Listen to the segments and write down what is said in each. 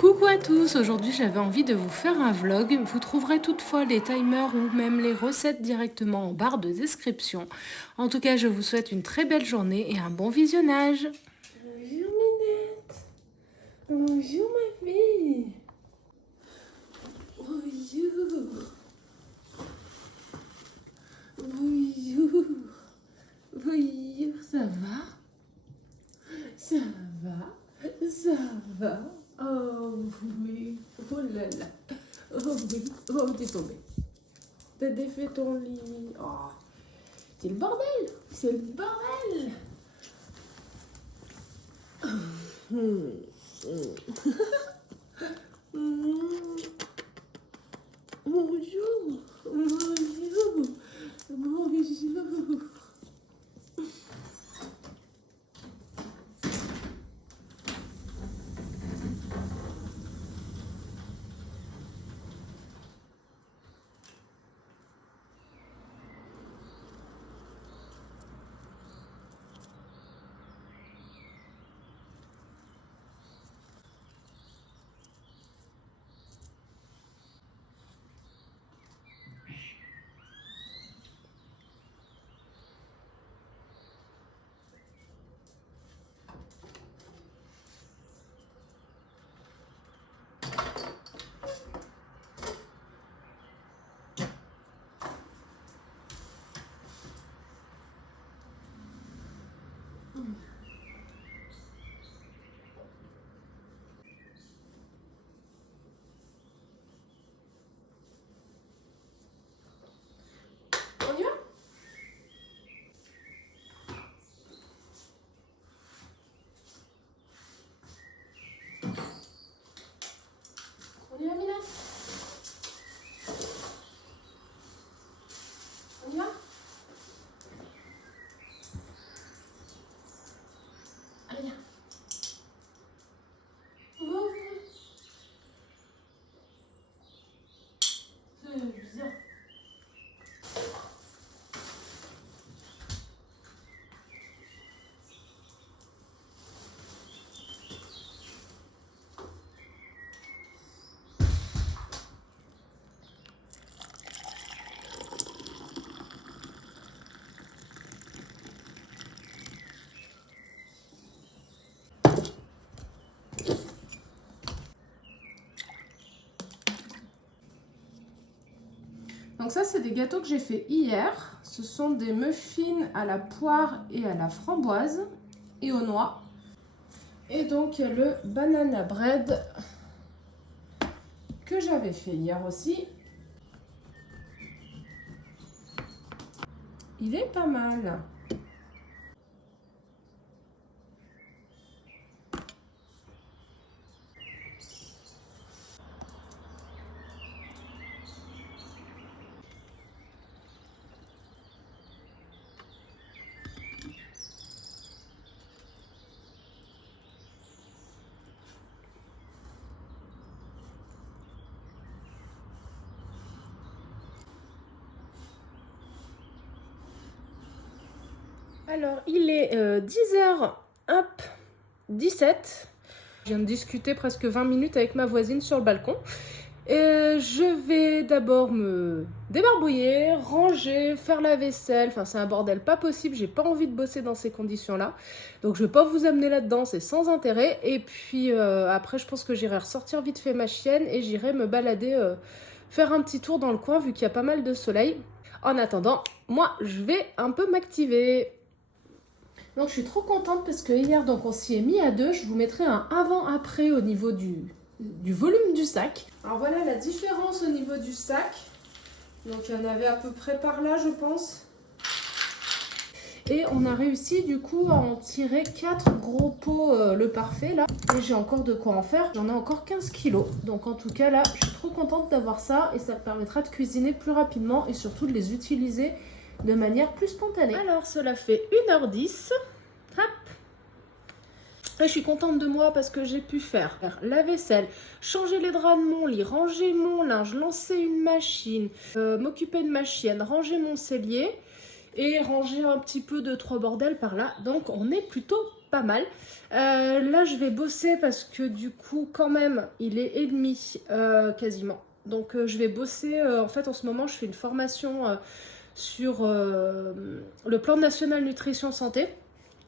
Coucou à tous, aujourd'hui j'avais envie de vous faire un vlog. Vous trouverez toutefois les timers ou même les recettes directement en barre de description. En tout cas, je vous souhaite une très belle journée et un bon visionnage. Bonjour Minette. Bonjour ma fille. Bonjour. Bonjour. Bonjour, ça va? Ça va? Ça va? Oh oui. Oh là là. Oh oui. Oh, t'es tombée. T'as défait ton lit. Oh. C'est le bordel. C'est le bordel. Bonjour. Bonjour. Bonjour. On y va? On y va, Minette? On y va? Allez, viens. Oh, c'est bien. Donc ça, c'est des gâteaux que j'ai fait hier. Ce sont des muffins à la poire et à la framboise et aux noix. Et donc, il y a le banana bread que j'avais fait hier aussi. Il est pas mal. Alors, il est 10h17. Je viens de discuter presque 20 minutes avec ma voisine sur le balcon. Je vais d'abord me débarbouiller, ranger, faire la vaisselle. Enfin, c'est un bordel pas possible. J'ai pas envie de bosser dans ces conditions-là. Donc, je vais pas vous amener là-dedans. C'est sans intérêt. Et puis, après, je pense que j'irai ressortir vite fait ma chienne et j'irai me balader, faire un petit tour dans le coin vu qu'il y a pas mal de soleil. En attendant, moi, je vais un peu m'activer. Donc je suis trop contente parce que hier donc on s'y est mis à deux. Je vous mettrai un avant-après au niveau du volume du sac. Alors voilà la différence au niveau du sac. Donc il y en avait à peu près par là je pense. Et on a réussi du coup à en tirer 4 gros pots le parfait là. Et j'ai encore de quoi en faire. J'en ai encore 15 kilos. Donc en tout cas là je suis trop contente d'avoir ça. Et ça me permettra de cuisiner plus rapidement et surtout de les utiliser de manière plus spontanée. Alors cela fait 1h10. Hop. Et je suis contente de moi parce que j'ai pu faire la vaisselle, changer les draps de mon lit, ranger mon linge, lancer une machine, m'occuper de ma chienne, ranger mon cellier et ranger un petit peu de 3 bordels par là. Donc on est plutôt pas mal. Là, je vais bosser parce que du coup, quand même, il est 1h30 quasiment. Donc, je vais bosser. En fait, en ce moment, je fais une formation sur le plan national nutrition santé.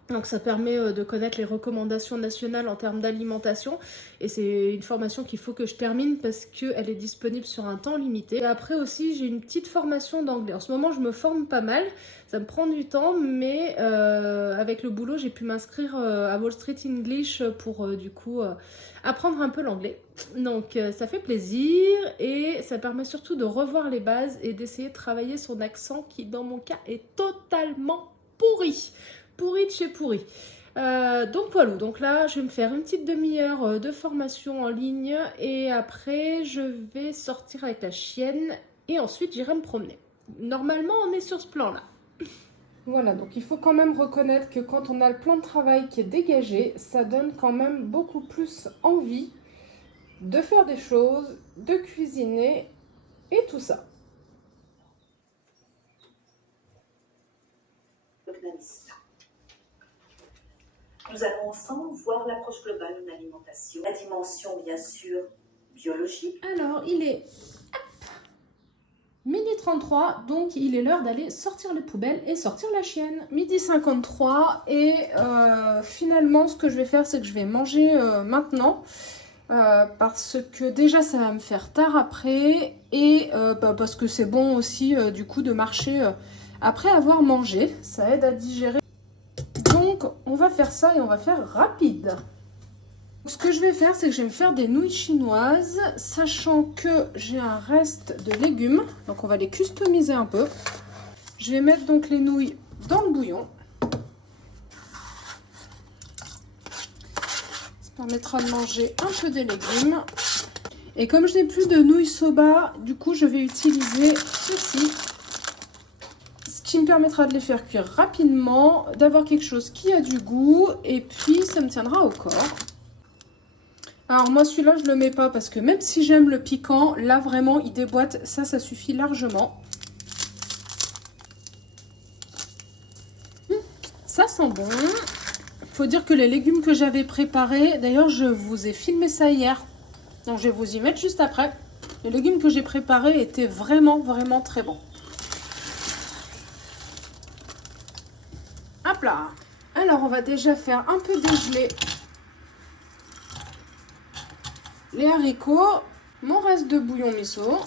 Donc ça permet de connaître les recommandations nationales en termes d'alimentation. Et c'est une formation qu'il faut que je termine parce qu'elle est disponible sur un temps limité. Et après aussi, j'ai une petite formation d'anglais. En ce moment, je me forme pas mal. Ça me prend du temps, mais avec le boulot, j'ai pu m'inscrire à Wall Street English pour du coup apprendre un peu l'anglais. Donc ça fait plaisir et ça permet surtout de revoir les bases et d'essayer de travailler son accent qui, dans mon cas, est totalement pourri. Pourri de chez pourri. Donc voilà, donc là je vais me faire une petite demi-heure de formation en ligne et après je vais sortir avec la chienne et ensuite j'irai me promener. Normalement on est sur ce plan là. Voilà, donc il faut quand même reconnaître que quand on a le plan de travail qui est dégagé, ça donne quand même beaucoup plus envie de faire des choses, de cuisiner et tout ça. Nous allons ensemble voir l'approche globale d'une alimentation. La dimension, bien sûr, biologique. Alors, il est 12h33, donc il est l'heure d'aller sortir les poubelles et sortir la chienne. 12h53 et finalement, ce que je vais faire, c'est que je vais manger maintenant. Parce que déjà, ça va me faire tard après et parce que c'est bon aussi, du coup, de marcher après avoir mangé. Ça aide à digérer. Donc, on va faire ça et on va faire rapide. Ce que je vais faire, c'est que je vais me faire des nouilles chinoises, sachant que j'ai un reste de légumes. Donc, on va les customiser un peu. Je vais mettre donc les nouilles dans le bouillon. Ça permettra de manger un peu des légumes. Et comme je n'ai plus de nouilles soba, du coup, je vais utiliser ceci. Qui me permettra de les faire cuire rapidement, d'avoir quelque chose qui a du goût et puis ça me tiendra au corps. Alors moi celui-là je le mets pas parce que même si j'aime le piquant, là vraiment il déboîte, ça suffit largement. Ça sent bon. Faut dire que les légumes que j'avais préparés, d'ailleurs je vous ai filmé ça hier, donc je vais vous y mettre juste après. Les légumes que j'ai préparés étaient vraiment très bons. Hop là. Alors, on va déjà faire un peu dégeler les haricots, mon reste de bouillon miso.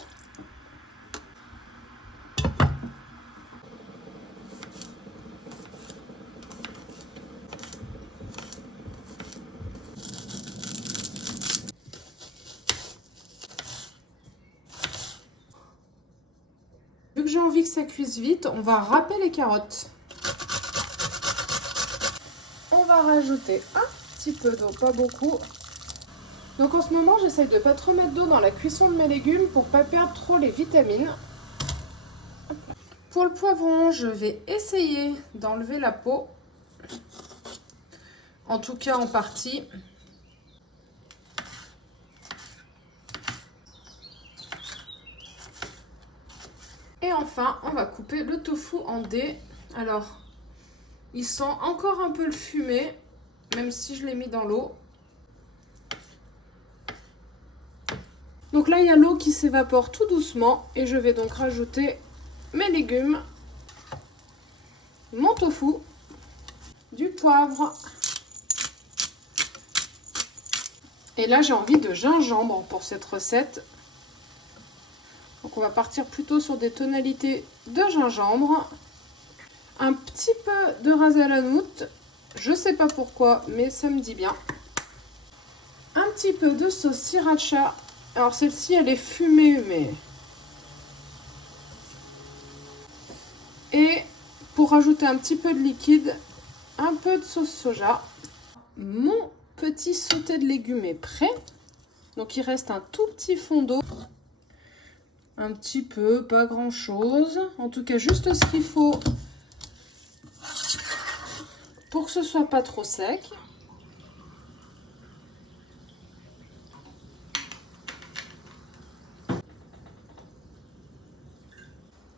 Vu que j'ai envie que ça cuise vite, on va râper les carottes. On va rajouter un petit peu d'eau, pas beaucoup. Donc en ce moment, j'essaye de pas trop mettre d'eau dans la cuisson de mes légumes pour pas perdre trop les vitamines. Pour le poivron, je vais essayer d'enlever la peau. En tout cas, en partie. Et enfin, on va couper le tofu en dés. Alors, il sent encore un peu le fumé, même si je l'ai mis dans l'eau. Donc là, il y a l'eau qui s'évapore tout doucement. Et je vais donc rajouter mes légumes, mon tofu, du poivre. Et là, j'ai envie de gingembre pour cette recette. Donc on va partir plutôt sur des tonalités de gingembre. Un petit peu de ras el hanout. Je sais pas pourquoi, mais ça me dit bien. Un petit peu de sauce sriracha. Alors celle-ci, elle est fumée, mais... Et pour rajouter un petit peu de liquide, un peu de sauce soja. Mon petit sauté de légumes est prêt. Donc il reste un tout petit fond d'eau. Un petit peu, pas grand chose. En tout cas, juste ce qu'il faut pour que ce soit pas trop sec.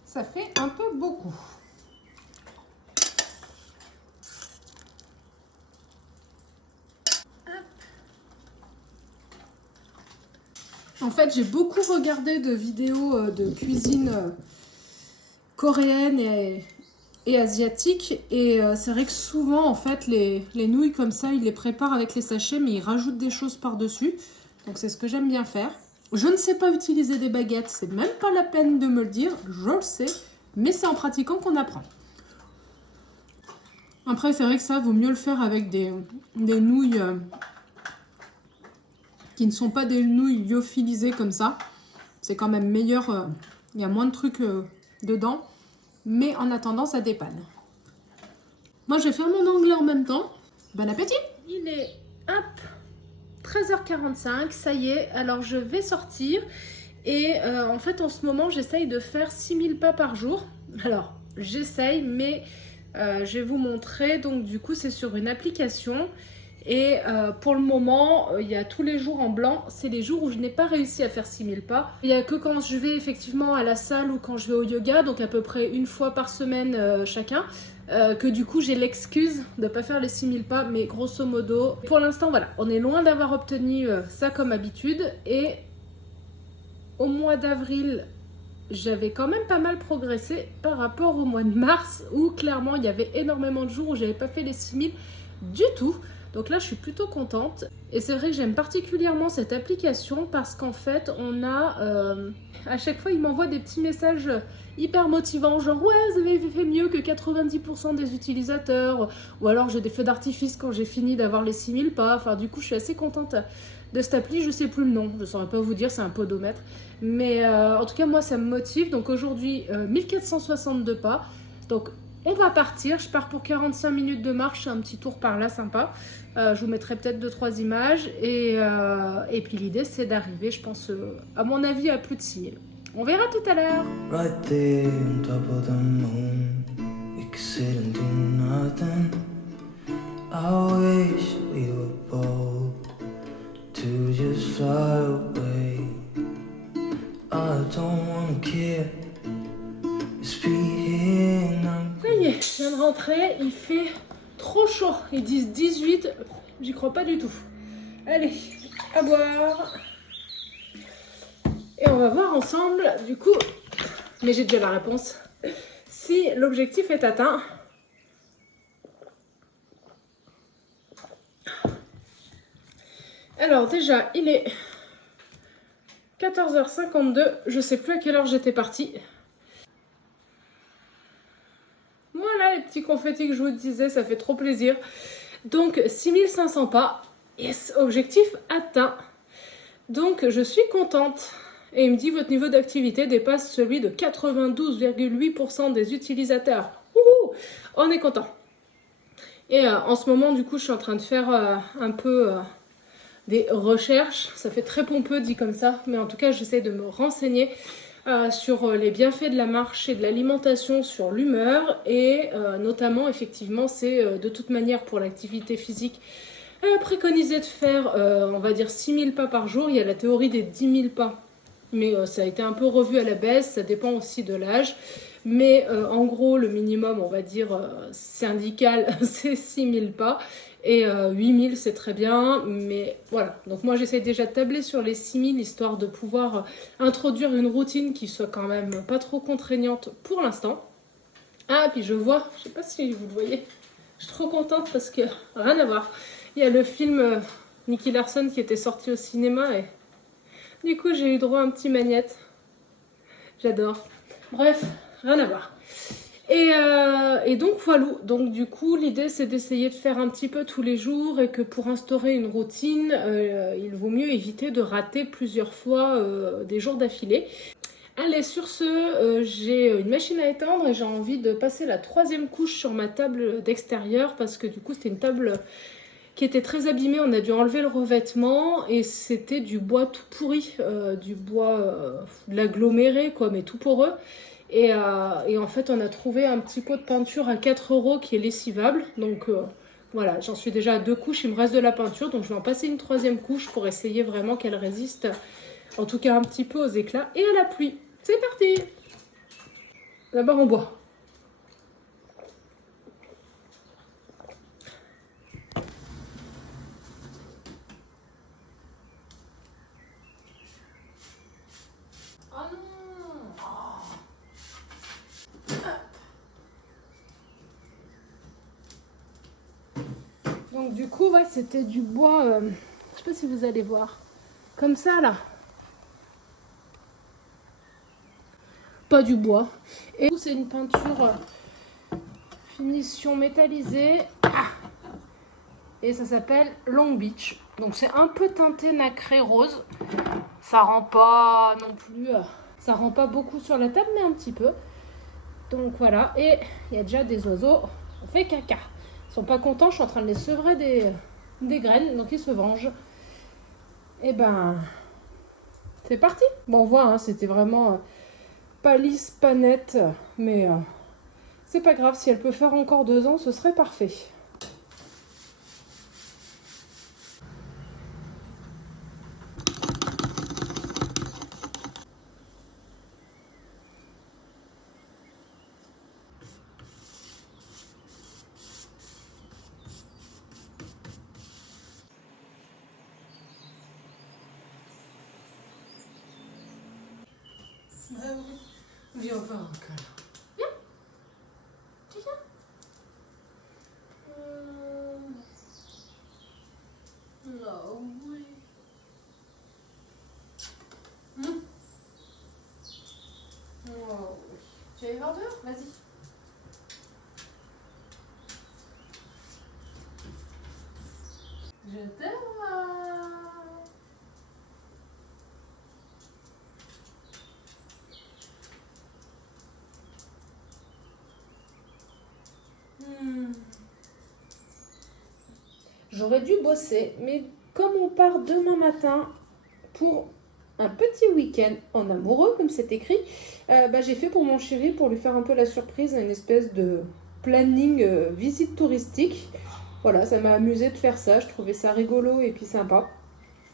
Ça fait un peu beaucoup. En fait, j'ai beaucoup regardé de vidéos de cuisine coréenne et asiatique. Et c'est vrai que souvent, en fait, les nouilles comme ça, ils les préparent avec les sachets, mais ils rajoutent des choses par-dessus. Donc c'est ce que j'aime bien faire. Je ne sais pas utiliser des baguettes, c'est même pas la peine de me le dire, je le sais. Mais c'est en pratiquant qu'on apprend. Après, c'est vrai que ça, vaut mieux le faire avec des nouilles qui ne sont pas des nouilles lyophilisées comme ça. C'est quand même meilleur, il y a moins de trucs dedans. Mais en attendant, ça dépanne. Moi, je vais faire mon anglais en même temps. Bon appétit! Il est, hop, 13h45, ça y est. Alors, je vais sortir. Et en fait, en ce moment, j'essaye de faire 6000 pas par jour. Alors, j'essaye, mais je vais vous montrer. Donc, du coup, c'est sur une application. Et pour le moment, il y a tous les jours en blanc. C'est les jours où je n'ai pas réussi à faire 6000 pas. Il n'y a que quand je vais effectivement à la salle ou quand je vais au yoga, donc à peu près une fois par semaine chacun, que du coup j'ai l'excuse de ne pas faire les 6000 pas. Mais grosso modo, pour l'instant, voilà, on est loin d'avoir obtenu ça comme habitude. Et au mois d'avril, j'avais quand même pas mal progressé par rapport au mois de mars où clairement il y avait énormément de jours où j'avais pas fait les 6000 du tout. Donc là, je suis plutôt contente. Et c'est vrai que j'aime particulièrement cette application parce qu'en fait, on a... à chaque fois, il m'envoie des petits messages hyper motivants. Genre, ouais, vous avez fait mieux que 90% des utilisateurs. Ou alors, j'ai des feux d'artifice quand j'ai fini d'avoir les 6000 pas. Enfin, du coup, je suis assez contente de cette appli. Je sais plus le nom. Je saurais pas vous dire, c'est un podomètre. Mais en tout cas, moi, ça me motive. Donc aujourd'hui, 1462 pas. Donc, on va partir, je pars pour 45 minutes de marche, un petit tour par là sympa. Je vous mettrai peut-être 2-3 images. Et puis l'idée c'est d'arriver, je pense, à mon avis, à plus de 6000. On verra tout à l'heure. Right there on top of the moon, we could sit and do nothing. I wish we were bold to just fly away. I don't wanna care. Ça y est, je viens de rentrer, il fait trop chaud. Ils disent 18, j'y crois pas du tout. Allez, à boire. Et on va voir ensemble, du coup, mais j'ai déjà la réponse, si l'objectif est atteint. Alors déjà, il est 14h52, je sais plus à quelle heure j'étais partie. Voilà les petits confettis que je vous disais, ça fait trop plaisir. Donc 6500 pas, yes, objectif atteint. Donc je suis contente. Et il me dit votre niveau d'activité dépasse celui de 92,8% des utilisateurs. Wouhou, on est content. Et en ce moment du coup je suis en train de faire un peu des recherches. Ça fait très pompeux dit comme ça, mais en tout cas j'essaie de me renseigner sur les bienfaits de la marche et de l'alimentation sur l'humeur et notamment effectivement c'est de toute manière pour l'activité physique préconisé de faire on va dire 6000 pas par jour. Il y a la théorie des 10 000 pas mais ça a été un peu revu à la baisse, ça dépend aussi de l'âge, mais en gros le minimum on va dire syndical c'est 6000 pas et 8000 c'est très bien, mais voilà. Donc moi j'essaie déjà de tabler sur les 6000 histoire de pouvoir introduire une routine qui soit quand même pas trop contraignante pour l'instant. Ah, puis je vois, je sais pas si vous le voyez, je suis trop contente parce que rien à voir. Il y a le film Nicky Larson qui était sorti au cinéma et du coup j'ai eu droit à un petit magnète. J'adore. Bref, rien à voir. Et donc voilà, donc du coup l'idée c'est d'essayer de faire un petit peu tous les jours et que pour instaurer une routine, il vaut mieux éviter de rater plusieurs fois des jours d'affilée. Allez, sur ce, j'ai une machine à étendre et j'ai envie de passer la 3e couche sur ma table d'extérieur parce que du coup c'était une table qui était très abîmée, on a dû enlever le revêtement et c'était du bois tout pourri, du bois de l'aggloméré quoi, mais tout poreux. Et en fait on a trouvé un petit pot de peinture à 4 € qui est lessivable, donc voilà, j'en suis déjà à 2 couches, il me reste de la peinture, donc je vais en passer une 3e couche pour essayer vraiment qu'elle résiste, en tout cas un petit peu aux éclats et à la pluie. C'est parti! D'abord on boit. Donc du coup, ouais, c'était du bois, je sais pas si vous allez voir, comme ça là. Pas du bois. Et c'est une peinture finition métallisée. Et ça s'appelle Long Beach. Donc c'est un peu teinté nacré rose. Ça rend pas non plus, ça rend pas beaucoup sur la table, mais un petit peu. Donc voilà, et il y a déjà des oiseaux, on fait caca. Ils sont pas contents, je suis en train de les sevrer des graines, donc ils se vengent. Et ben, c'est parti. Bon, on voit, hein, c'était vraiment pas lisse, pas net, mais c'est pas grave, si elle peut faire encore 2 ans, ce serait parfait. Viens voir un câlin. Viens. Tu viens. Oh oui. Oh, oui. Tu vas aller voir dehors? Vas-y. Je t'aime. J'aurais dû bosser, mais comme on part demain matin pour un petit week-end en amoureux, comme c'est écrit, j'ai fait pour mon chéri, pour lui faire un peu la surprise, une espèce de planning visite touristique. Voilà, ça m'a amusé de faire ça, je trouvais ça rigolo et puis sympa.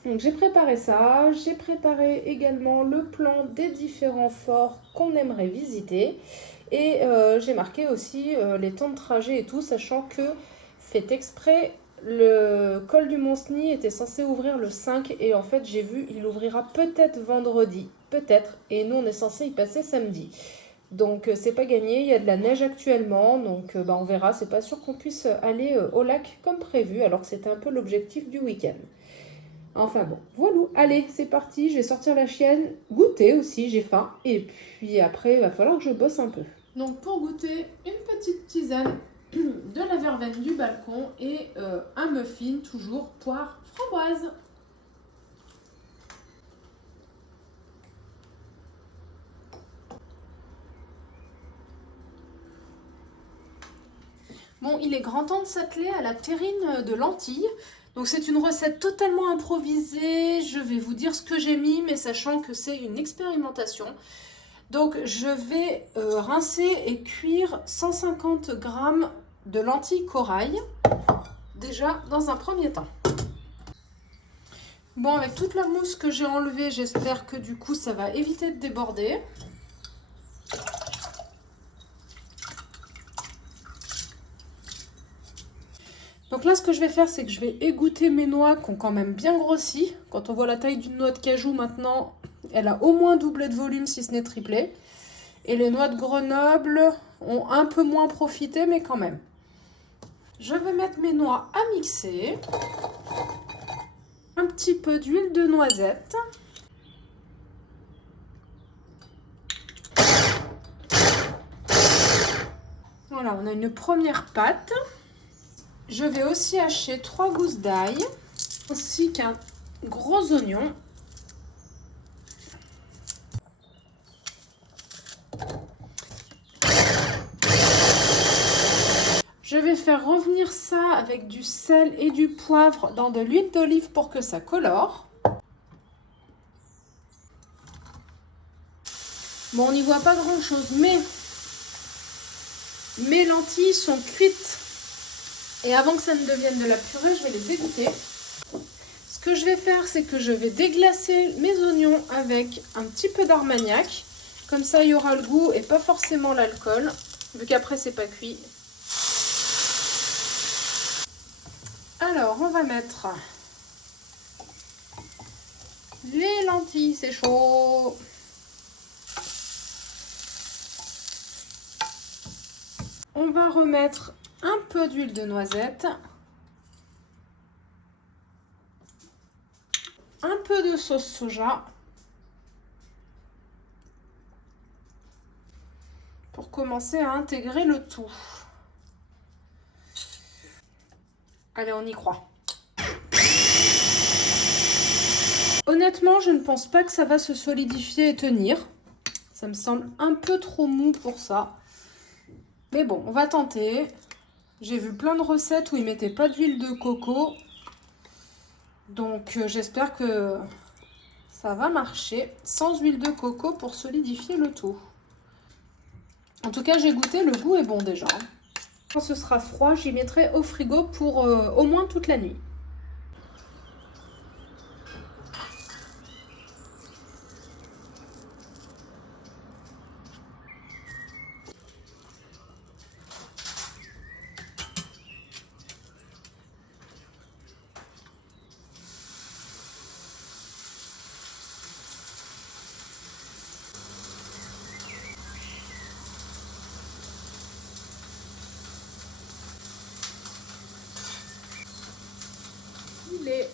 Donc j'ai préparé ça, j'ai préparé également le plan des différents forts qu'on aimerait visiter. Et j'ai marqué aussi les temps de trajet et tout, sachant que, fait exprès, le col du Mont-Cenis était censé ouvrir le 5 et en fait j'ai vu il ouvrira peut-être vendredi, peut-être, et nous on est censé y passer samedi. Donc c'est pas gagné, il y a de la neige actuellement, donc on verra, c'est pas sûr qu'on puisse aller au lac comme prévu alors que c'était un peu l'objectif du week-end. Enfin bon, voilà, allez c'est parti, je vais sortir la chienne, goûter aussi, j'ai faim, et puis après il va falloir que je bosse un peu. Donc pour goûter, une petite tisane de la verveine du balcon et un muffin, toujours poire framboise. Bon, il est grand temps de s'atteler à la terrine de lentilles. Donc c'est une recette totalement improvisée, je vais vous dire ce que j'ai mis, mais sachant que c'est une expérimentation. Donc je vais rincer et cuire 150 g de lentilles corail, déjà dans un premier temps. Bon, avec toute la mousse que j'ai enlevée, j'espère que du coup ça va éviter de déborder. Donc là, ce que je vais faire, c'est que je vais égoutter mes noix qui ont quand même bien grossi. Quand on voit la taille d'une noix de cajou maintenant, elle a au moins doublé de volume, si ce n'est triplé. Et les noix de Grenoble ont un peu moins profité, mais quand même. Je vais mettre mes noix à mixer. Un petit peu d'huile de noisette. Voilà, on a une première pâte. Je vais aussi hacher 3 gousses d'ail, ainsi qu'un gros oignon. Je vais faire revenir ça avec du sel et du poivre dans de l'huile d'olive pour que ça colore. Bon, on n'y voit pas grand chose, mais mes lentilles sont cuites. Et avant que ça ne devienne de la purée, je vais les égoutter. Ce que je vais faire, c'est que je vais déglacer mes oignons avec un petit peu d'armagnac. Comme ça, il y aura le goût et pas forcément l'alcool, vu qu'après, c'est pas cuit. Alors, on va mettre les lentilles, c'est chaud. On va remettre un peu d'huile de noisette. un peu de sauce soja pour commencer à intégrer le tout. Allez, on y croit. Honnêtement, je ne pense pas que ça va se solidifier et tenir. Ça me semble un peu trop mou pour ça. Mais bon, on va tenter. J'ai vu plein de recettes où ils mettaient pas d'huile de coco. Donc j'espère que ça va marcher sans huile de coco pour solidifier le tout. En tout cas, j'ai goûté, le goût est bon déjà. Quand ce sera froid, j'y mettrai au frigo pour au moins toute la nuit. Il est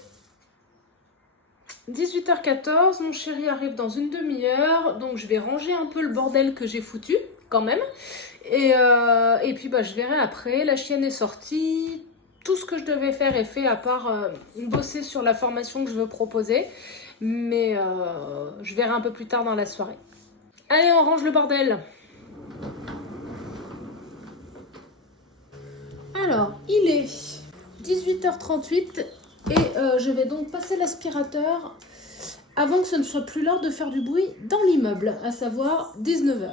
18h14, mon chéri arrive dans une demi-heure, donc je vais ranger un peu le bordel que j'ai foutu, quand même. Et puis bah, je verrai après, la chienne est sortie, tout ce que je devais faire est fait à part bosser sur la formation que je veux proposer. Mais je verrai un peu plus tard dans la soirée. Allez, on range le bordel. Alors, il est 18h38 et je vais donc passer l'aspirateur avant que ce ne soit plus l'heure de faire du bruit dans l'immeuble, à savoir 19h.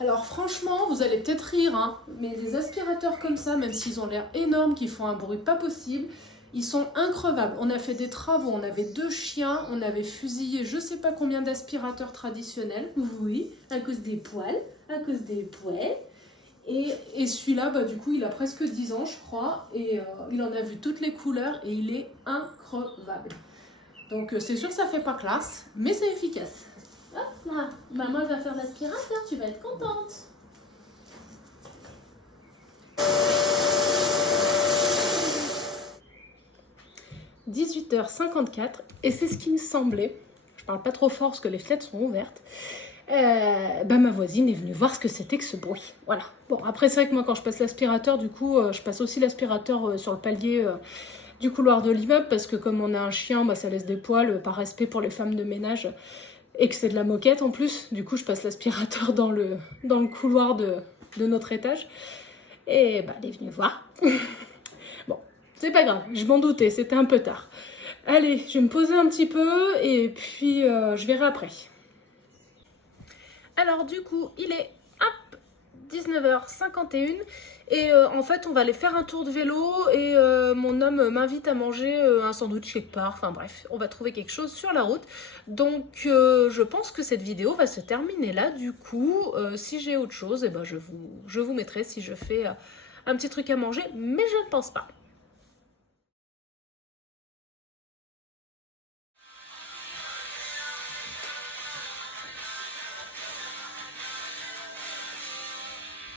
Alors franchement, vous allez peut-être rire, hein, mais des aspirateurs comme ça, même s'ils ont l'air énormes, qui font un bruit pas possible, ils sont increvables. On a fait des travaux, on avait 2 chiens, on avait fusillé je sais pas combien d'aspirateurs traditionnels. Oui, à cause des poils, à cause des poêles. Et celui-là, bah, du coup, il a presque 10 ans, je crois. Et il en a vu toutes les couleurs et il est increvable. Donc c'est sûr que ça fait pas classe, mais c'est efficace. Hop là, maman va faire l'aspirateur, tu vas être contente. « 18h54 et c'est ce qui me semblait. Je parle pas trop fort parce que les fenêtres sont ouvertes. Bah, ma voisine est venue voir ce que c'était que ce bruit. Voilà. Bon, après c'est vrai que moi quand je passe l'aspirateur, du coup, je passe aussi l'aspirateur sur le palier du couloir de l'immeuble parce que comme on a un chien, bah, ça laisse des poils par respect pour les femmes de ménage et que c'est de la moquette en plus. Du coup, je passe l'aspirateur dans le couloir de notre étage. Et bah, elle est venue voir. Bon, c'est pas grave, je m'en doutais, c'était un peu tard. Allez, je vais me poser un petit peu et puis je verrai après. Alors du coup, il est 19h51 et en fait on va aller faire un tour de vélo et mon homme m'invite à manger un sandwich quelque part. Enfin bref, on va trouver quelque chose sur la route. Donc je pense que cette vidéo va se terminer là. Du coup, si j'ai autre chose, eh ben, je vous mettrai si je fais un petit truc à manger, mais je ne pense pas.